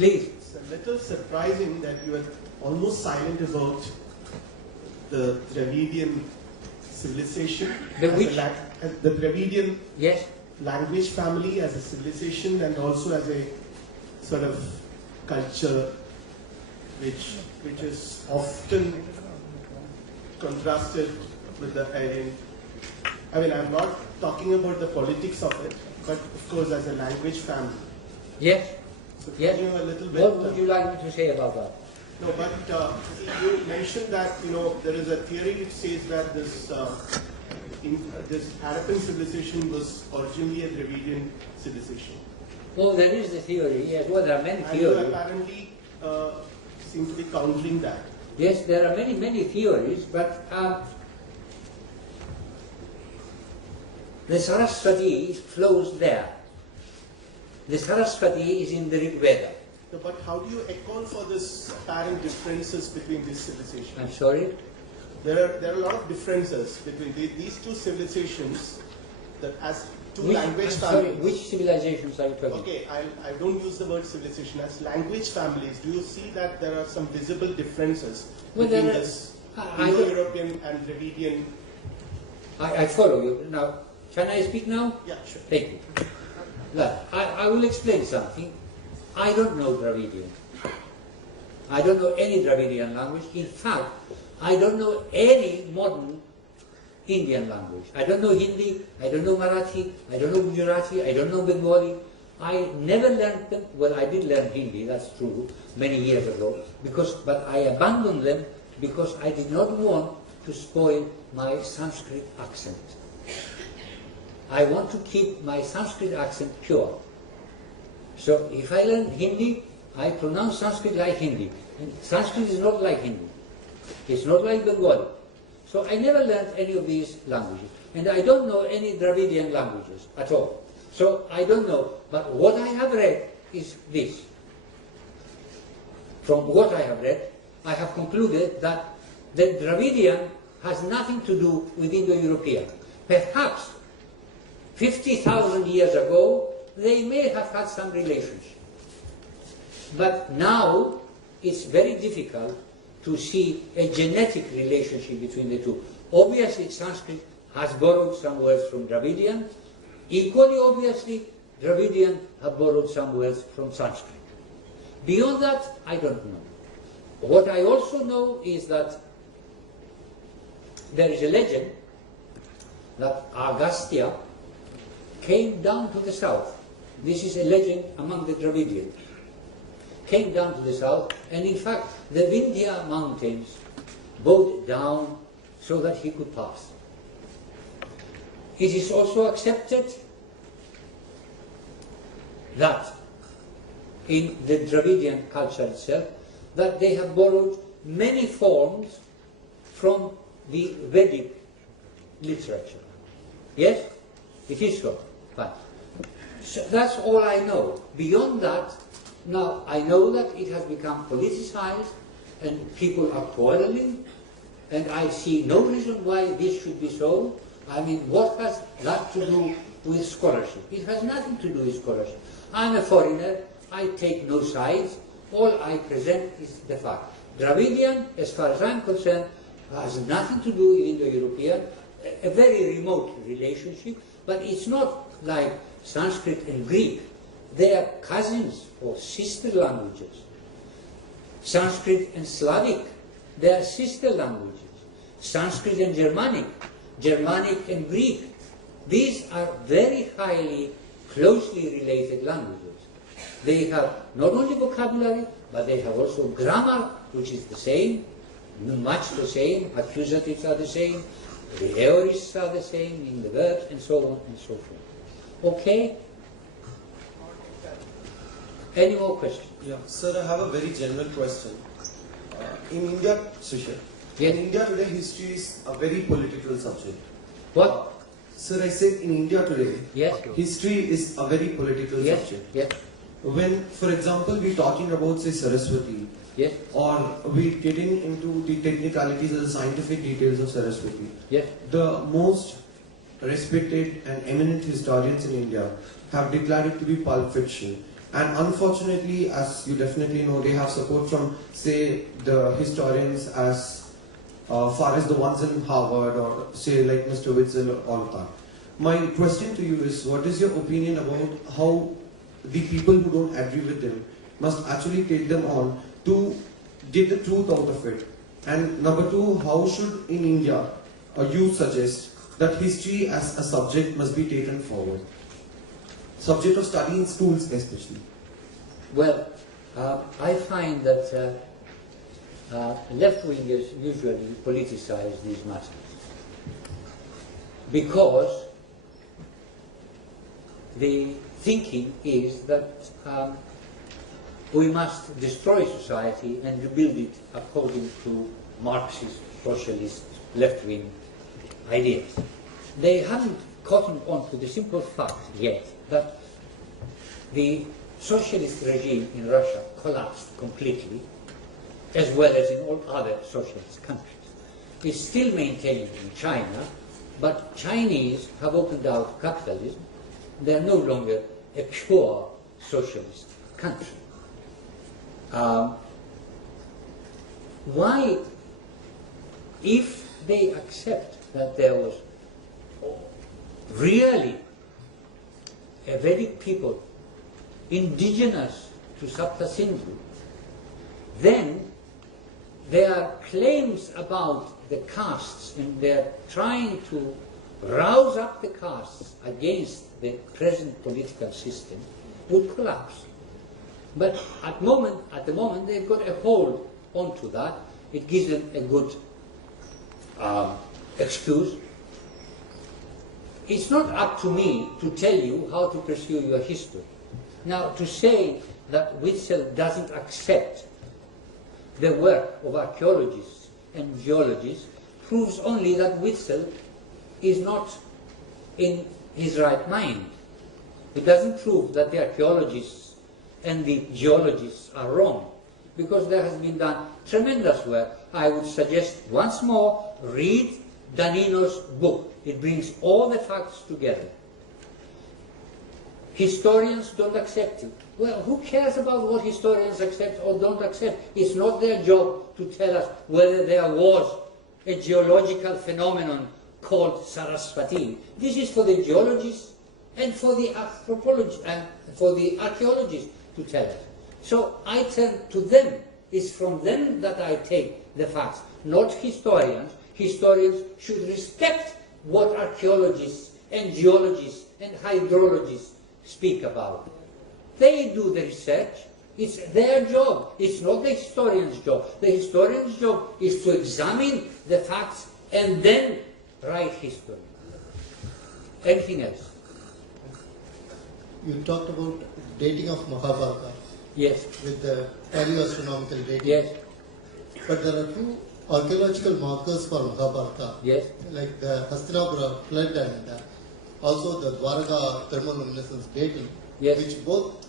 Please. It's a little surprising that you are almost silent about the Dravidian civilization. The which? The Dravidian Yes. language family as a civilization and also as a sort of culture which is often contrasted with the Aryan. I mean, I'm not talking about the politics of it, but of course as a language family. Yes. So Yes. can you a little bit, What would you like me to say about that? No, but you mentioned that there is a theory which says that this Harappan civilization was originally a Dravidian civilization. Oh, there is the theory. Yes. Well, there are many And you theories. apparently seem to be countering that. Yes, there are many theories, but the Saraswati flows there. The Saraswati is in the Rig Veda. So, but how do you account for this apparent differences between these civilizations? I'm sorry? There are a lot of differences between these two civilizations that as two language families. Sorry, which civilizations are you talking about? Okay, I don't use the word civilization. As language families, do you see that there are some visible differences between this Indo-European and Dravidian? I follow you. Now, can I speak now? Yeah, sure. Thank you. Look, I will explain something. I don't know Dravidian. I don't know any Dravidian language. In fact, I don't know any modern Indian language. I don't know Hindi, I don't know Marathi, I don't know Gujarati, I don't know Bengali. I never learned them. Well, I did learn Hindi, that's true, many years ago, but I abandoned them because I did not want to spoil my Sanskrit accent. I want to keep my Sanskrit accent pure. So if I learn Hindi, I pronounce Sanskrit like Hindi. And Sanskrit is not like Hindi. It's not like Bengali. So I never learned any of these languages. And I don't know any Dravidian languages at all. So I don't know. But what I have read is this. From what I have read, I have concluded that the Dravidian has nothing to do with Indo-European. Perhaps 50,000 years ago, they may have had some relationship. But now, it's very difficult to see a genetic relationship between the two. Obviously, Sanskrit has borrowed some words from Dravidian. Equally obviously, Dravidian have borrowed some words from Sanskrit. Beyond that, I don't know. What I also know is that there is a legend that Agastya came down to the south. This is a legend among the Dravidians. Came down to the south, and in fact, the Vindhya mountains bowed down so that he could pass. It is also accepted that in the Dravidian culture itself, that they have borrowed many forms from the Vedic literature. Yes? It is so. Fine. So that's all I know. Beyond that, now I know that it has become politicized and people are quarreling, and I see no reason why this should be so. I mean, what has that to do with scholarship? It has nothing to do with scholarship. I'm a foreigner, I take no sides, all I present is the fact. Dravidian, as far as I'm concerned, has nothing to do with Indo-European, a very remote relationship, but it's not like Sanskrit and Greek. They are cousins or sister languages. Sanskrit and Slavic, they are sister languages. Sanskrit and Germanic, Germanic and Greek, these are very highly, closely related languages. They have not only vocabulary, but they have also grammar, which is the same, much the same, accusatives are the same, the aorists are the same in the verbs, and so on and so forth. Okay? Any more questions? Yeah, sir, I have a very general question. In India, Srisha, Yes. in India today, history is a very political subject. What? Sir, I said in India today, Yes? history is a very political Yes? subject. Yes? When, for example, we're talking about, say, Saraswati, Yes? or we're getting into the technicalities or the scientific details of Saraswati, Yes? the most respected and eminent historians in India have declared it to be pulp fiction. And unfortunately, as you definitely know, they have support from, say, the historians as far as the ones in Harvard or say like Mr. Witzel or all of that. My question to you is, what is your opinion about how the people who don't agree with them must actually take them on to get the truth out of it? And number two, how should in India you suggest that history as a subject must be taken forward? Subject of study in schools especially. Well, I find that left-wingers usually politicize these matters because the thinking is that we must destroy society and rebuild it according to Marxist, socialist, left-wing ideas. They haven't caught on to the simple fact yet that the socialist regime in Russia collapsed completely, as well as in all other socialist countries. It's still maintained in China, but Chinese have opened out capitalism. They are no longer a pure socialist country. Why, if they accept that there was really a Vedic people indigenous to Sapta Sindhu, then there are claims about the castes and they are trying to rouse up the castes against the present political system would collapse. But at the moment they've got a hold onto that. It gives them a good excuse. It's not up to me to tell you how to pursue your history. Now, to say that Witzel doesn't accept the work of archaeologists and geologists proves only that Witzel is not in his right mind. It doesn't prove that the archaeologists and the geologists are wrong, because there has been done tremendous work. I would suggest once more, read Danino's book. It brings all the facts together. Historians don't accept it. Well, who cares about what historians accept or don't accept? It's not their job to tell us whether there was a geological phenomenon called Saraswati. This is for the geologists and for the anthropologists and for the archaeologists to tell us. So I turn to them. It's from them that I take the facts, not historians. Historians should respect what archaeologists and geologists and hydrologists speak about. They do the research. It's their job. It's not the historian's job. The historian's job is to examine the facts and then write history. Anything else? You talked about dating of Mahabharata. Yes. With the paleoastronomical dating. Yes. But there are two archaeological markers for Mahabharata. Yes. Like the Hastinapura flood and also the Dwaraka thermoluminescence dating. Yes. Which both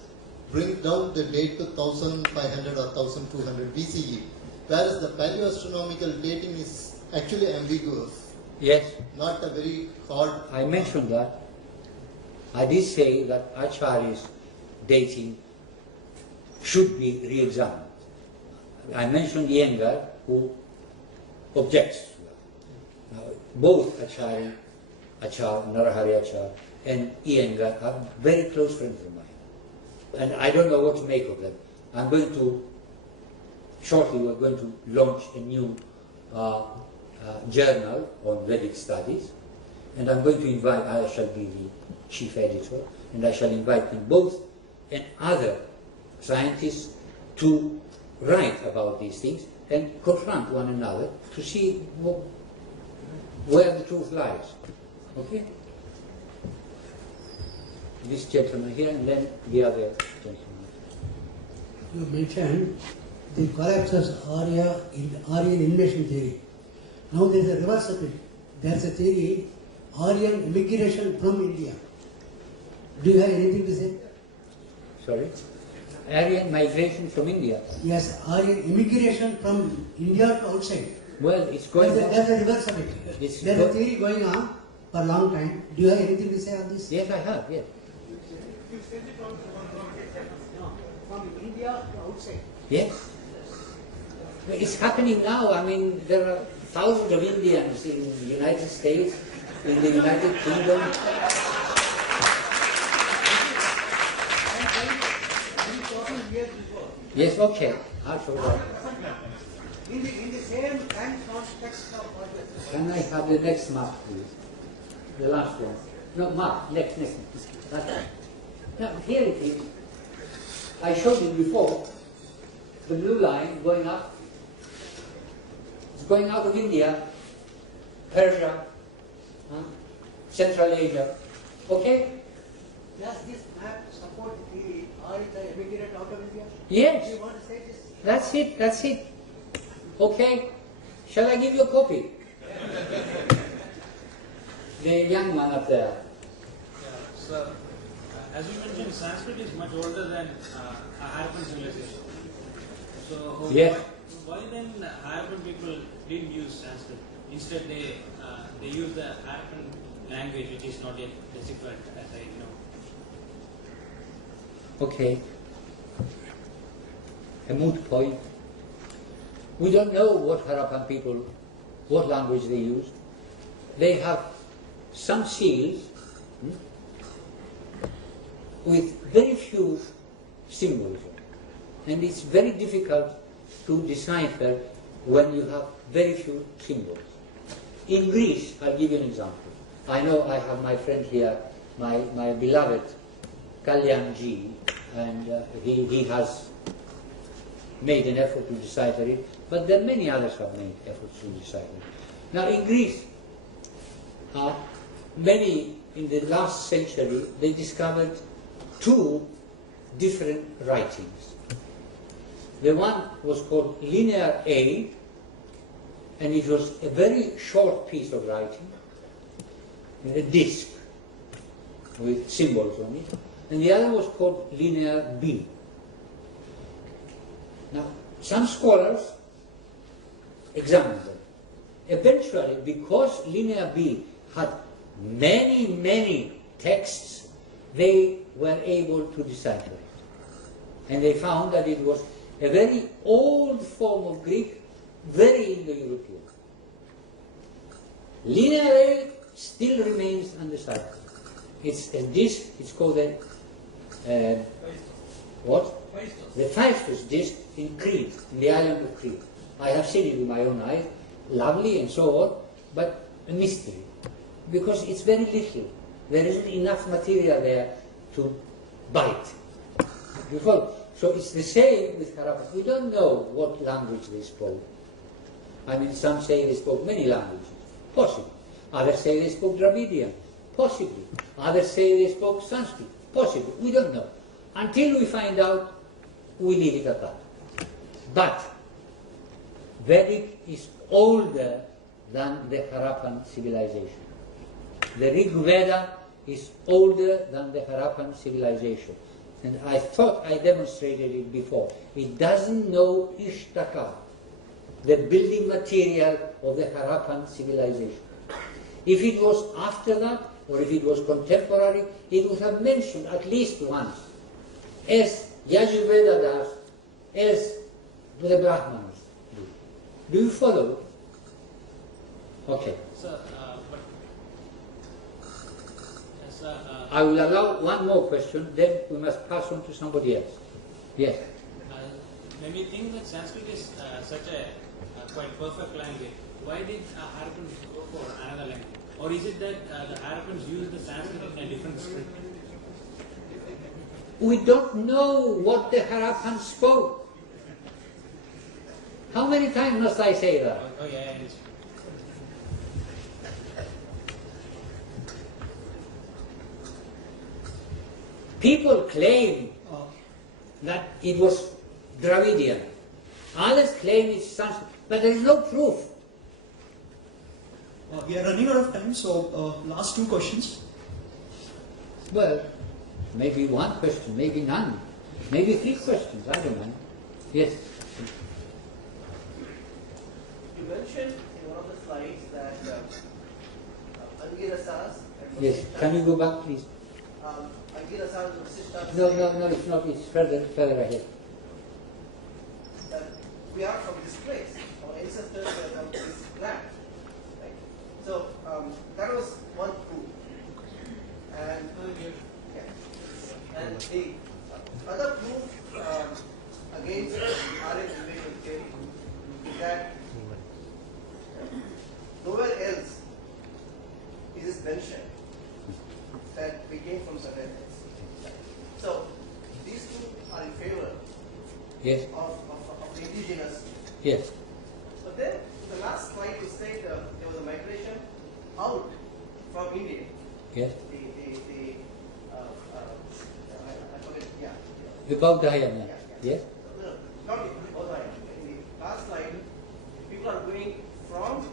bring down the date to 1500 or 1200 BCE. Whereas the paleoastronomical dating is actually ambiguous. Yes. Not a very hard. I mentioned that. I did say that Acharya's dating should be re-examined. I mentioned Iyengar, who objects to that. Both Acharya, Narahari Acharya, and Iyengar are very close friends of mine. And I don't know what to make of them. I'm going to, shortly we're going to launch a new journal on Vedic studies, and I'm going to invite, I shall be the chief editor, and I shall invite them both and other scientists to write about these things and confront one another to see where the truth lies. Okay? This gentleman here and then the other gentleman. You mentioned the collapse of Aryan invasion theory. Now there is a reverse of it. There is a theory, Aryan immigration from India. Do you have anything to say? Sorry? Aryan migration from India. Yes, Aryan immigration from India to outside. Well, it's going on. There's a reverse of it. There's a theory going on for a long time. Do you have anything to say on this? Yes, I have, yes. from India to outside. Yes. It's happening now. I mean, there are thousands of Indians in the United States, in the United Kingdom. Yes, okay. I'll show you. In the same time context of Aryan. Can I have the next map, please? The last one. No, map. Next. That's right. Now, here it is. I showed you before. The blue line going up. It's going out of India, Persia, Central Asia. Okay? Does this map support the immigrant out of India? Yes. Do you want to say this? That's it. Okay? Shall I give you a copy? The young man up there. Yeah, sir, as you mentioned, Sanskrit is much older than Harappan civilization. So Yes. why then Harappan people didn't use Sanskrit? Instead, they use the Harappan language, which is not yet deciphered, as I know. Okay. A moot point. We don't know what Harappan people, what language they used. They have some seals with very few symbols. And it's very difficult to decipher when you have very few symbols. In Greece, I'll give you an example. I know I have my friend here, my beloved Kalyan Ji, and he has made an effort to decipher it, but there are many others who have made efforts to decipher it. Now in Greece, many in the last century, they discovered two different writings. The one was called Linear A, and it was a very short piece of writing, a disc with symbols on it, and the other was called Linear B. Now, some scholars examined them. Eventually, because Linear B had many texts, they were able to decipher it. And they found that it was a very old form of Greek, very Indo-European. Linear A still remains undeciphered. It's a disc, it's called a, what? The Phaistos disc in Crete, in the island of Crete. I have seen it with my own eyes, lovely and so on, but a mystery. Because it's very little. There isn't enough material there to bite. You follow? So it's the same with Harappan. We don't know what language they spoke. I mean, some say they spoke many languages. Possibly. Others say they spoke Dravidian. Possibly. Others say they spoke Sanskrit. Possibly. We don't know. Until we find out, we leave it at that. But Vedic is older than the Harappan civilization. The Rig Veda is older than the Harappan civilization. And I thought I demonstrated it before. It doesn't know Ishtakar, the building material of the Harappan civilization. If it was after that, or if it was contemporary, it would have mentioned at least once, as Yajurveda does, as the Brahmanas do. Do you follow? Okay. Sir, I will allow one more question, then we must pass on to somebody else. Yes. when you think that Sanskrit is such a quite perfect language, why did Harappans go for another language? Or is it that the Harappans used the Sanskrit in a different script? We don't know what the Harappans spoke. How many times must I say that? Oh yeah. People claim that it was Dravidian. Others claim it's Sanskrit, but there is no proof. We are running out of time, so last two questions. Well, maybe one question, maybe none, maybe three questions, I don't know. Yes. You mentioned in one of the slides that Angirasas and Yes. Can you go back, please? I No, it's not. It's further ahead. That we are from this place. Our ancestors were from this land. Right? So that was one proof. And and the other proof against Aryan invasion theory is that nowhere else is it mentioned that we came from certain place. So these two are in favor Yes. of the indigenous. Yes. But then the last slide you said there was a migration out from India. Yes. I forget, yeah. The Baudhayana. Yes. No, not Baudhaya. In the last slide, people are going from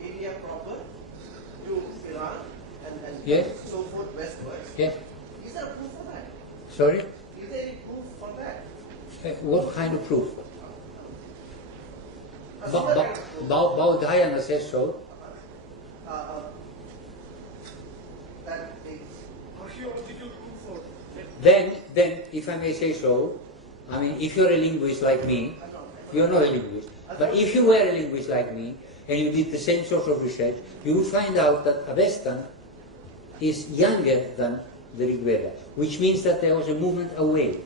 India proper to Iran and Yes. so forth westwards. Yes. Is there a proof for that? Sorry? Is there any proof for that? What kind of proof? A similar kind of proof. Baudhayana says so. That the archaeological proof for Then, if I may say so, I mean, if you're a linguist like me, you're not a linguist, but if you were a linguist like me, and you did the same sort of research, you would find out that Avestan is younger than the Rig Veda, which means that there was a movement away,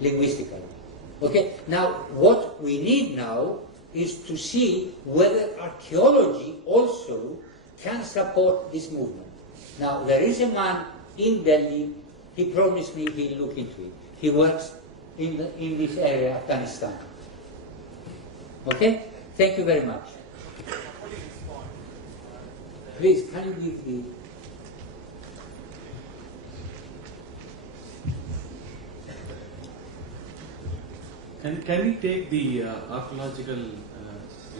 linguistically. Okay? Now, what we need now is to see whether archaeology also can support this movement. Now, there is a man in Delhi, he promised me he'll look into it. He works in this area, Afghanistan. Okay? Thank you very much. Please, can you give the... Can we take the archaeological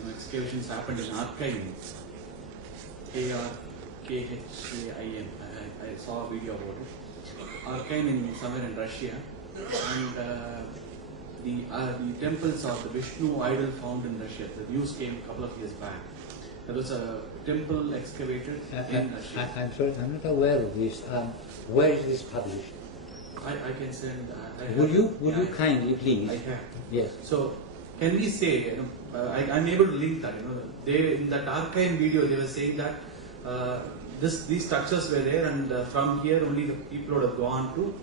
excavations happened in Arkain? Arkhain. I saw a video about it. Arkain in somewhere in Russia, and the temples of the Vishnu idol found in Russia. The news came a couple of years back. There was a temple excavated in Russia. I'm sorry, I'm not aware of this. Where is this published? I can send. Would you kindly, please? I have. Yes. So, can we say, I'm able to link that, they, in that archive video, they were saying that these structures were there, and from here only the people would have gone to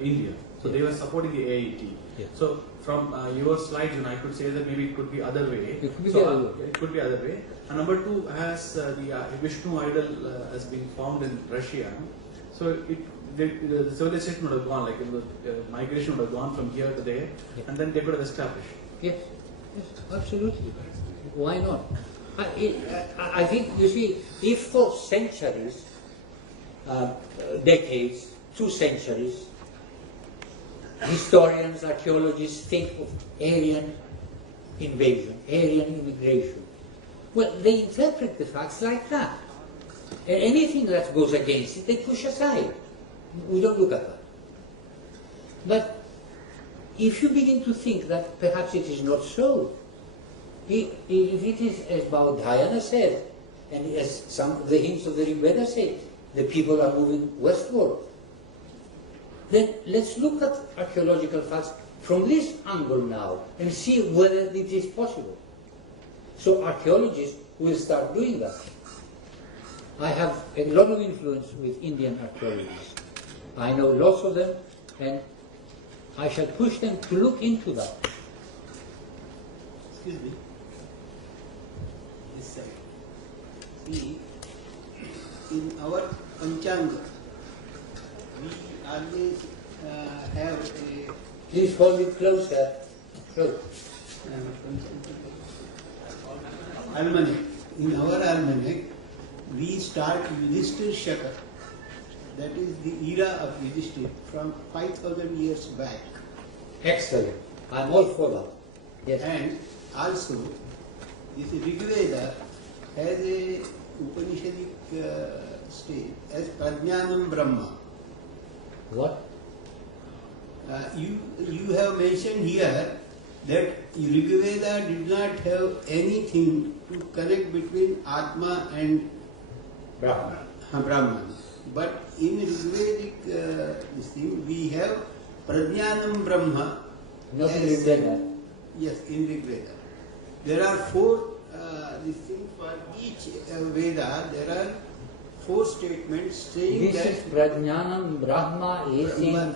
India. So they were supporting the AET. Yes. So from your slides, I could say that maybe it could be other way. It could be so, the other way. It could be other way. And number two, as the Vishnu idol has been found in Russia, so the civilization would have gone, like the migration would have gone from here to there, and then they could have established. Yes, absolutely. Why not? I think, you see, if for centuries, decades, 2 centuries, historians, archaeologists think of Aryan invasion, Aryan immigration, well, they interpret the facts like that. And anything that goes against it, they push aside. We don't look at that. But if you begin to think that perhaps it is not so, if it is as Baudhayana said, and as some of the hints of the Rig Veda say, the people are moving westward, then let's look at archaeological facts from this angle now and see whether it is possible. So archaeologists will start doing that. I have a lot of influence with Indian archaeologists. I know lots of them, and I shall push them to look into that. Excuse me. This side. See, in our Panchanga, we always have a... Please hold it closer. Close. Almanac. In our almanac, we start Yudhishthir Shaka. That is the era of Yudhishthir from 5,000 years back. Excellent. I'm all for that. Yes. And also, this Rig Veda has a Upanishadic state as Prajnanam Brahma. What? You have mentioned here that Rig Veda did not have anything to connect between Atma and Brahman. Brahman. But in Rigvedic this thing, we have Prajnanam Brahma. Not in Rigveda. Yes, in Rigveda. There are four, this thing for each Veda, there are four statements saying This that is Prajnanam Brahma is in...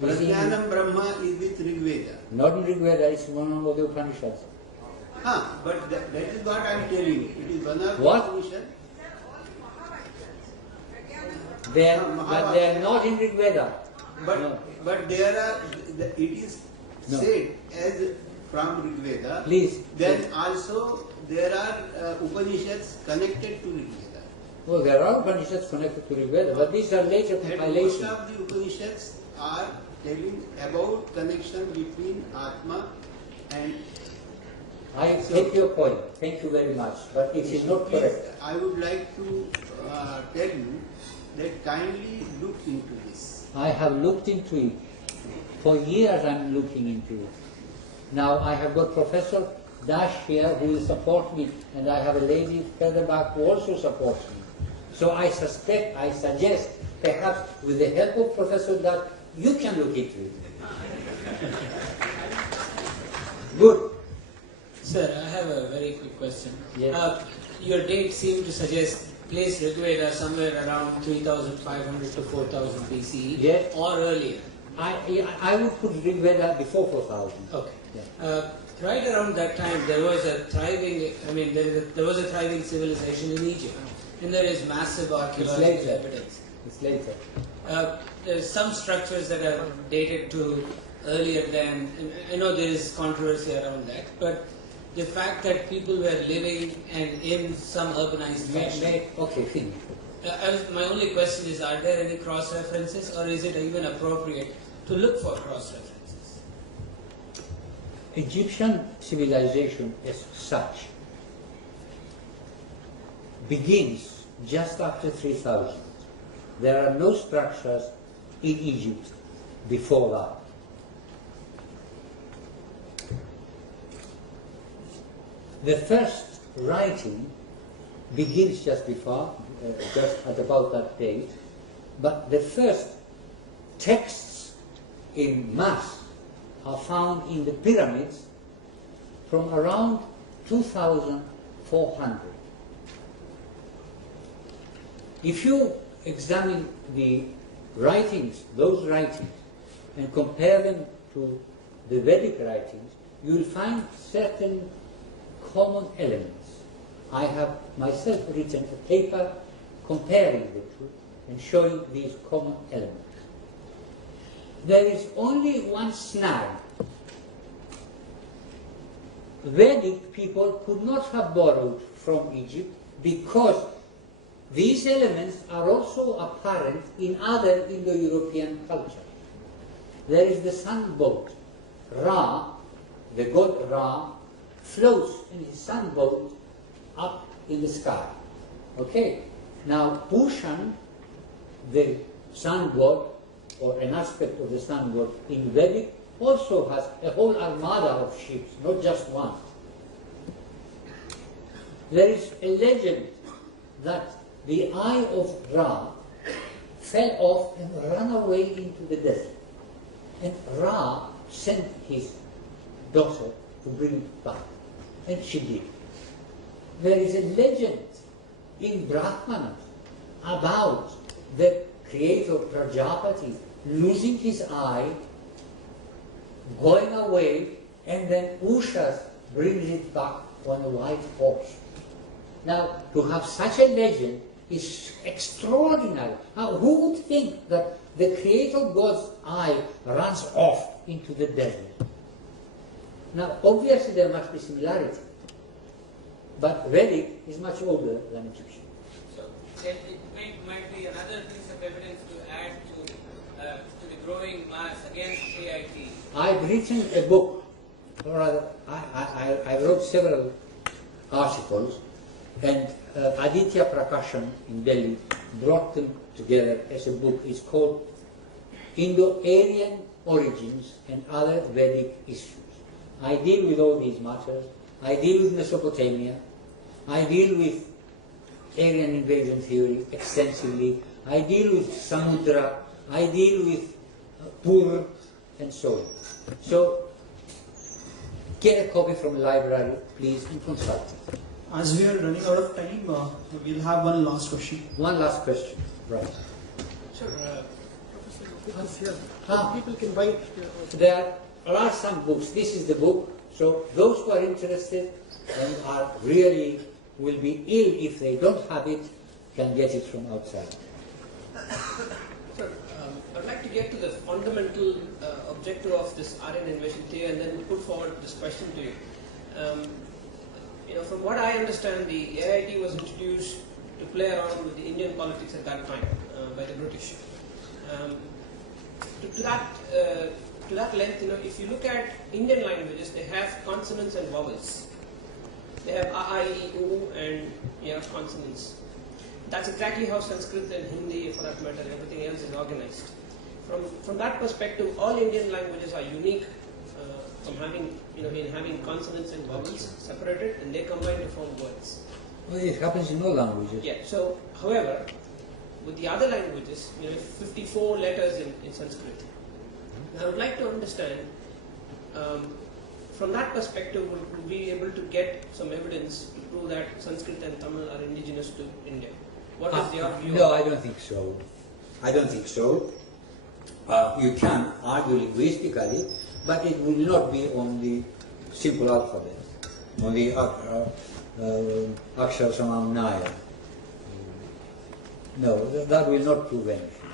Prajnanam Brahma is with Rigveda. Not in Rigveda, it's one of the Upanishads. But that is what I am telling you. It is one of What? the Upanishads. But they are not in Rigveda. But there are, it is said as from Rigveda. Please. Then also there are Upanishads connected to Rigveda. Well, there are Upanishads connected to Rigveda, but these are later And compilations. most of the Upanishads are telling about connection between Atma and... I take your point. Thank you very much. But it is not correct. I would like to tell you that kindly look into this. I have looked into it. For years I am looking into it. Now I have got Professor Dash here who will support me, and I have a lady further back who also supports me. So I suggest, perhaps with the help of Professor Dash, you can look into it. Good. Sir, I have a very quick question. Yes. Your date seemed to suggest place Rigveda somewhere around 3500 to 4000 BCE, yes, or earlier. I would put Rigveda before 4000. Okay. Yeah. Right around that time, there was a thriving. There was a thriving civilization in Egypt, and there is massive archaeological evidence. It's later. There's some structures that are dated to earlier than. I know there is controversy around that, but the fact that people were living and in some urbanized fashion. Okay, finish. My only question is, are there any cross-references, or is it even appropriate to look for cross-references? Egyptian civilization as such begins just after 3000. There are no structures in Egypt before that. The first writing begins just before, just at about that date, but the first texts in mass are found in the pyramids from around 2400. If you examine the writings, those writings, and compare them to the Vedic writings, you will find certain common elements. I have myself written a paper comparing the two and showing these common elements. There is only one snag. Vedic people could not have borrowed from Egypt because these elements are also apparent in other Indo-European cultures. There is the sun boat. Ra, the god Ra, floats in his sun boat up in the sky. Okay? Now, Pushan, the sun god, or an aspect of the sun god in Vedic, also has a whole armada of ships, not just one. There is a legend that the eye of Ra fell off and ran away into the desert. And Ra sent his daughter to bring it back. And she did. There is a legend in Brahmanas about the creator Prajapati losing his eye, going away, and then Ushas brings it back on a white horse. Now, to have such a legend is extraordinary. Now, who would think that the creator God's eye runs off into the desert? Now, obviously there must be similarity, but Vedic is much older than Egyptian. So, then it might be another piece of evidence to add to the growing mass against AIT. I've written a book, or rather, I wrote several articles, and Aditya Prakashan in Delhi brought them together as a book. It's called Indo-Aryan Origins and Other Vedic Issues. I deal with all these matters. I deal with Mesopotamia. I deal with Aryan invasion theory extensively. I deal with Samudra, I deal with Pur, and so on. So, get a copy from the library, please, and consult it. As we are running out of time, we'll have one last question. One last question. Right. Sure. People can buy it. There are some books. This is the book. So those who are interested and are really will be ill if they don't have it, can get it from outside. Sir, I'd like to get to the fundamental objective of this Aryan invasion theory and then put forward this question to you. From what I understand, the AIT was introduced to play around with the Indian politics at that time by the British. To that length, if you look at Indian languages, they have consonants and vowels. They have a, I, E, U, and consonants. That's exactly how Sanskrit and Hindi, for that matter, and everything else is organized. From that perspective, all Indian languages are unique from having, in having consonants and vowels separated, and they combine to form words. Well, it happens in all languages. Yeah. So, however, with the other languages, 54 letters in Sanskrit. And I would like to understand, from that perspective, would we be able to get some evidence to prove that Sanskrit and Tamil are indigenous to India? What is your view? No, I don't think so. I don't think so. You can argue linguistically, but it will not be on the simple alphabet, on the Akshar Samam Naya. No, that will not prove anything.